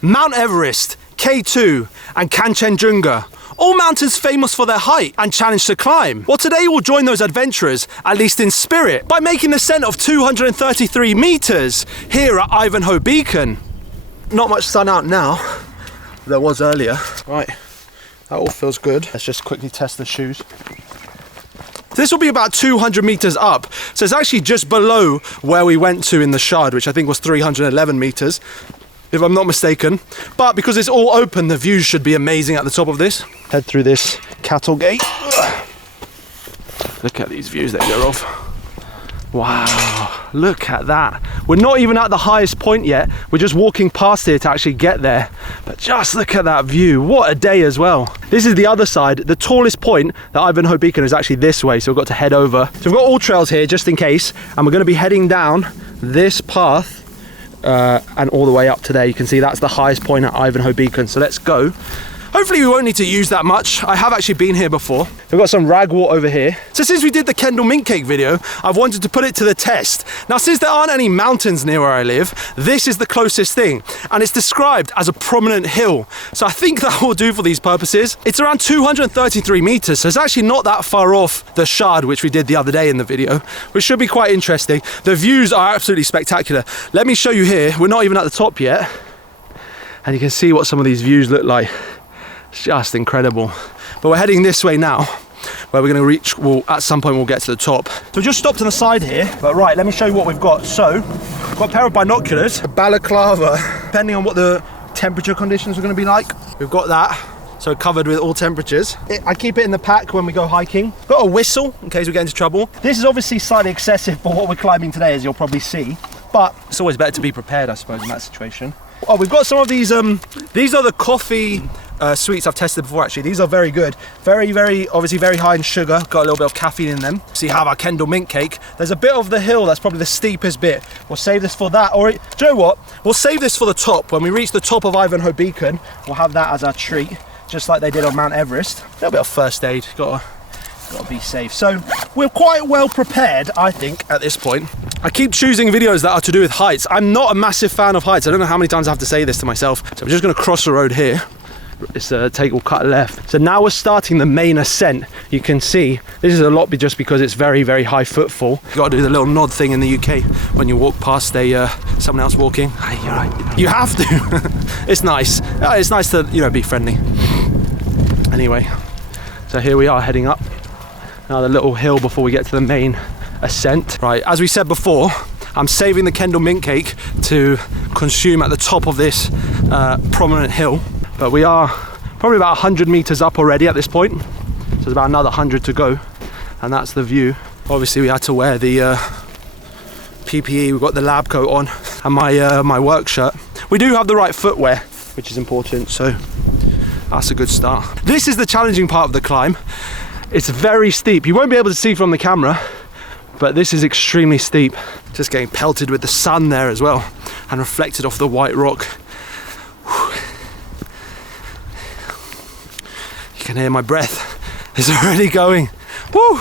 Mount Everest, K2 and Kanchenjunga, all mountains famous for their height and challenge to climb. Well, today we'll join those adventurers, at least in spirit, by making the ascent of 233 meters here at Ivanhoe Beacon. Not much sun out now, there was earlier. Right, that all feels good. Let's just quickly test the shoes. This will be about 200 meters up, so it's actually just below where we went to in the Shard, which I think was 311 meters. If I'm not mistaken. But because it's all open, the views should be amazing at the top of this. Head through this cattle gate. Look at these views that go off. Wow, look at that. We're not even at the highest point yet. We're just walking past here to actually get there. But just look at that view. What a day as well. This is the other side. The tallest point that Ivanhoe Beacon is actually this way, so we've got to head over. So we've got all trails here just in case, and we're going to be heading down this path and all the way up to there. You can see that's the highest point at Ivanhoe Beacon, so let's go. Hopefully we won't need to use that much. I have actually been here before. We've got some ragwort over here. So since we did the Kendal mint cake video, I've wanted to put it to the test. Now, since there aren't any mountains near where I live, this is the closest thing, and it's described as a prominent hill. So I think that will do for these purposes. It's around 233 meters, so it's actually not that far off the Shard, which we did the other day in the video, which should be quite interesting. The views are absolutely spectacular. Let me show you here. We're not even at the top yet, and you can see what some of these views look like. It's just incredible. But we're heading this way now, where we're going to reach, well, at some point we'll get to the top. So we just stopped on the side here, but right, let me show you what we've got. So, we've got a pair of binoculars, a balaclava, depending on what the temperature conditions are going to be like. We've got that, so covered with all temperatures. I keep it in the pack when we go hiking. Got a whistle, in case we get into trouble. This is obviously slightly excessive for what we're climbing today, as you'll probably see, but it's always better to be prepared, I suppose, in that situation. Oh, we've got some of these are the coffee sweets I've tested before, actually. These are very good. Very, obviously very high in sugar. Got a little bit of caffeine in them. So you have our Kendal mint cake. There's a bit of the hill that's probably the steepest bit. We'll save this for that. Or, do you know what? We'll save this for the top. When we reach the top of Ivanhoe Beacon, we'll have that as our treat, just like they did on Mount Everest. A little bit of first aid. Gotta be safe. So we're quite well prepared, I think, at this point. I keep choosing videos that are to do with heights. I'm not a massive fan of heights. I don't know how many times I have to say this to myself. So I'm just going to cross the road here. It's we'll cut left. So now we're starting the main ascent. You can see this is a lot just because it's very, very high footfall. You got to do the little nod thing in the UK when you walk past someone else walking. Hey, you're right. You have to. It's nice. It's nice to, you know, be friendly. Anyway, so here we are heading up. Now the little hill before we get to the main ascent. Right, as we said before, I'm saving the Kendal mint cake to consume at the top of this prominent hill. But we are probably about 100 meters up already at this point. So there's about another 100 to go. And that's the view. Obviously we had to wear the PPE. We've got the lab coat on and my work shirt. We do have the right footwear, which is important. So that's a good start. This is the challenging part of the climb. It's very steep. You won't be able to see from the camera, but this is extremely steep. Just getting pelted with the sun there as well and reflected off the white rock. You can hear my breath is already going. Woo!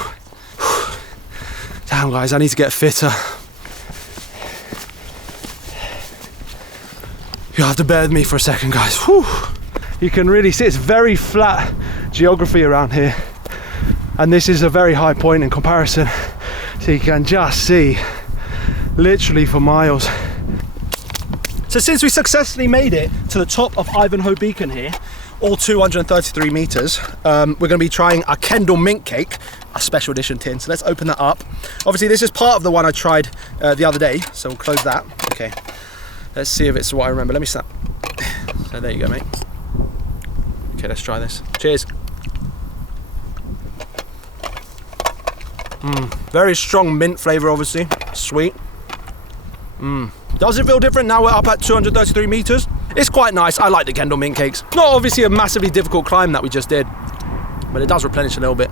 Damn, guys, I need to get fitter. You'll have to bear with me for a second, guys. Woo! You can really see it's very flat geography around here. And this is a very high point in comparison. So you can just see literally for miles. So since we successfully made it to the top of Ivanhoe Beacon here, all 233 meters, we're going to be trying our Kendal mint cake, a special edition tin. So let's open that up. Obviously this is part of the one I tried the other day, so we'll close that. Okay, let's see if it's what I remember. Let me snap. So there you go, mate. Okay, let's try this. Cheers. Very strong mint flavour, obviously. Sweet. Does it feel different now we're up at 233 meters? It's quite nice. I like the Kendal mint cakes. Not obviously a massively difficult climb that we just did, but it does replenish a little bit.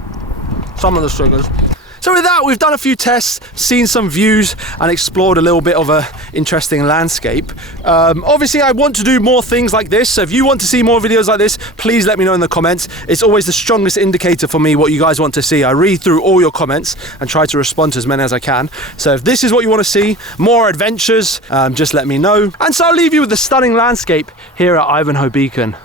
Some of the sugars. So with that, we've done a few tests, seen some views, and explored a little bit of a interesting landscape. Obviously, I want to do more things like this, so if you want to see more videos like this, please let me know in the comments. It's always the strongest indicator for me what you guys want to see. I read through all your comments and try to respond to as many as I can. So if this is what you want to see, more adventures, just let me know. And so I'll leave you with the stunning landscape here at Ivanhoe Beacon.